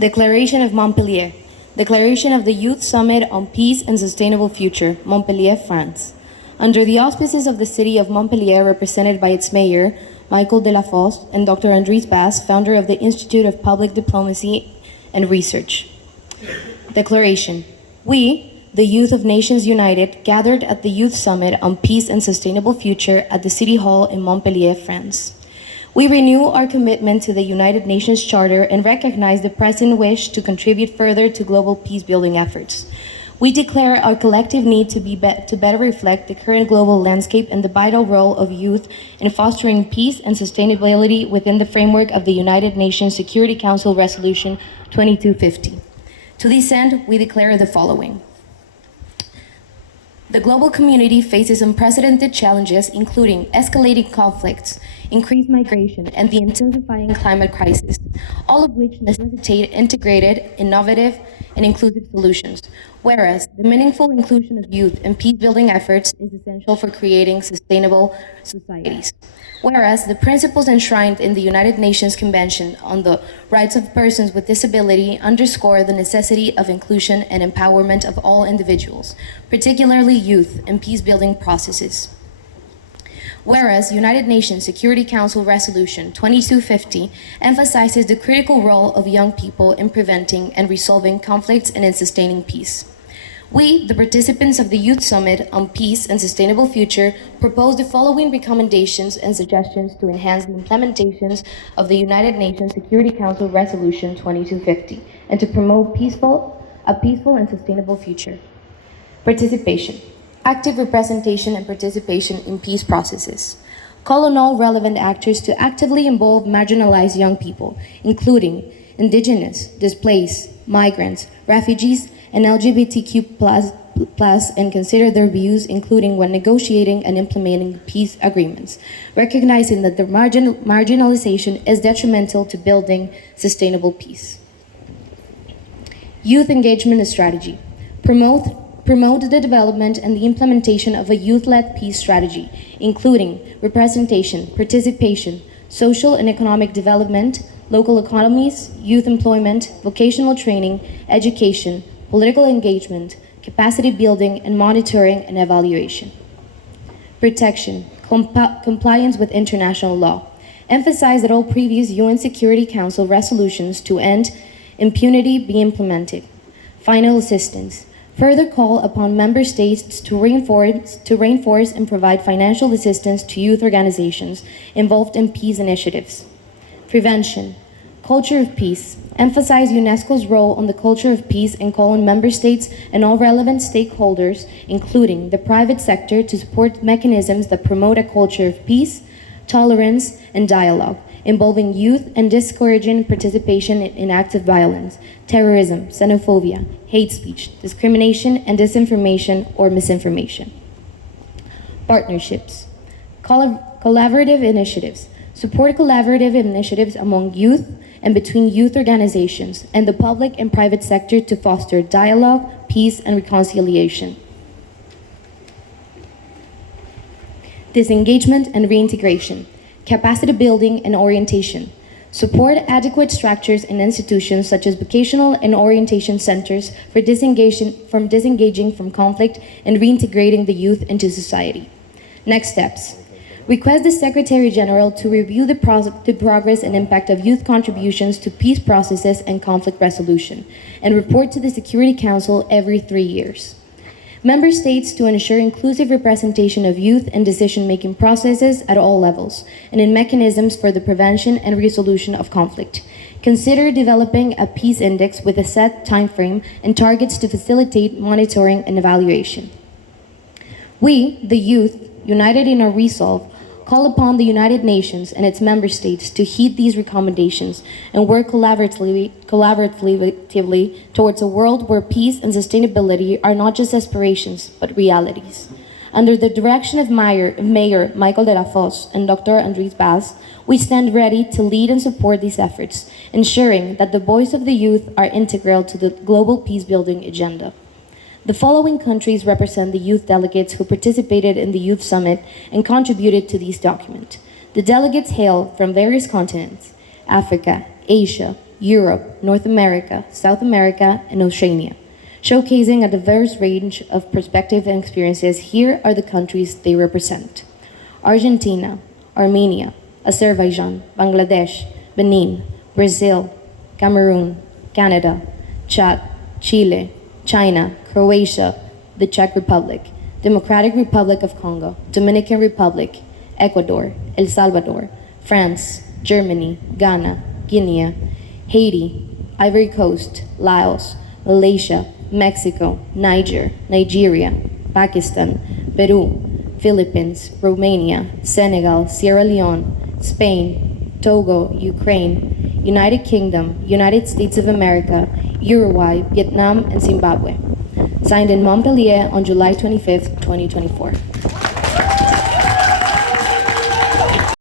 Declaration of Montpellier. Declaration of the Youth Summit on Peace and Sustainable Future, Montpellier, France. Under the auspices of the city of Montpellier, represented by its mayor, Michael Delafosse, and Dr. Andries Bass, founder of the Institute of Public Diplomacy and Research. Declaration. We, the youth of Nations United, gathered at the Youth Summit on Peace and Sustainable Future at the City Hall in Montpellier, France. We renew our commitment to the United Nations Charter and recognize the present wish to contribute further to global peace-building efforts. We declare our collective need to better reflect the current global landscape and the vital role of youth in fostering peace and sustainability within the framework of the United Nations Security Council Resolution 2250. To this end, we declare the following. The global community faces unprecedented challenges, including escalating conflicts, increased migration, and the intensifying climate crisis, all of which necessitate integrated, innovative, and inclusive solutions. Whereas the meaningful inclusion of youth in peace-building efforts is essential for creating sustainable societies. Whereas the principles enshrined in the United Nations Convention on the Rights of Persons with Disability underscore the necessity of inclusion and empowerment of all individuals, particularly youth, in peace-building processes. Whereas United Nations Security Council Resolution 2250 emphasizes the critical role of young people in preventing and resolving conflicts and in sustaining peace. We, the participants of the Youth Summit on Peace and Sustainable Future, propose the following recommendations and suggestions to enhance the implementations of the United Nations Security Council Resolution 2250 and to promote a peaceful and sustainable future. Participation. Active representation and participation in peace processes. Call on all relevant actors to actively involve marginalized young people, including indigenous, displaced, migrants, refugees, and LGBTQ+, and consider their views, including when negotiating and implementing peace agreements, recognizing that the marginalization is detrimental to building sustainable peace. Youth engagement strategy. Promote the development and the implementation of a youth-led peace strategy, including representation, participation, social and economic development, local economies, youth employment, vocational training, education, political engagement, capacity building, and monitoring and evaluation. Protection, compliance with international law. Emphasize that all previous UN Security Council resolutions to end impunity be implemented. Final assistance. Further call upon member states to reinforce and provide financial assistance to youth organizations involved in peace initiatives. Prevention. Culture of peace. Emphasize UNESCO's role on the culture of peace and call on member states and all relevant stakeholders, including the private sector, to support mechanisms that promote a culture of peace, tolerance, and dialogue, involving youth and discouraging participation in acts of violence, terrorism, xenophobia, hate speech, discrimination, and disinformation or misinformation. Partnerships. Collaborative initiatives. Support collaborative initiatives among youth and between youth organizations and the public and private sector to foster dialogue, peace, and reconciliation. Disengagement and reintegration. Capacity building and orientation. Support adequate structures and institutions such as vocational and orientation centers for disengaging from conflict and reintegrating the youth into society. Next steps. Request the Secretary General to review the progress and impact of youth contributions to peace processes and conflict resolution, and report to the Security Council every 3 years. Member states to ensure inclusive representation of youth in decision-making processes at all levels, and in mechanisms for the prevention and resolution of conflict. Consider developing a peace index with a set timeframe and targets to facilitate monitoring and evaluation. We, the youth, united in our resolve, call upon the United Nations and its member states to heed these recommendations and work collaboratively towards a world where peace and sustainability are not just aspirations, but realities. Under the direction of Mayor Michael Delafosse and Dr. Andries Bass, we stand ready to lead and support these efforts, ensuring that the voice of the youth are integral to the global peace-building agenda. The following countries represent the youth delegates who participated in the Youth Summit and contributed to this document. The delegates hail from various continents: Africa, Asia, Europe, North America, South America, and Oceania. Showcasing a diverse range of perspectives and experiences, here are the countries they represent: Argentina, Armenia, Azerbaijan, Bangladesh, Benin, Brazil, Cameroon, Canada, Chad, Chile, China, Croatia, the Czech Republic, Democratic Republic of Congo, Dominican Republic, Ecuador, El Salvador, France, Germany, Ghana, Guinea, Haiti, Ivory Coast, Laos, Malaysia, Mexico, Niger, Nigeria, Pakistan, Peru, Philippines, Romania, Senegal, Sierra Leone, Spain, Togo, Ukraine, United Kingdom, United States of America, Uruguay, Vietnam, and Zimbabwe. Signed in Montpellier on July 25th, 2024.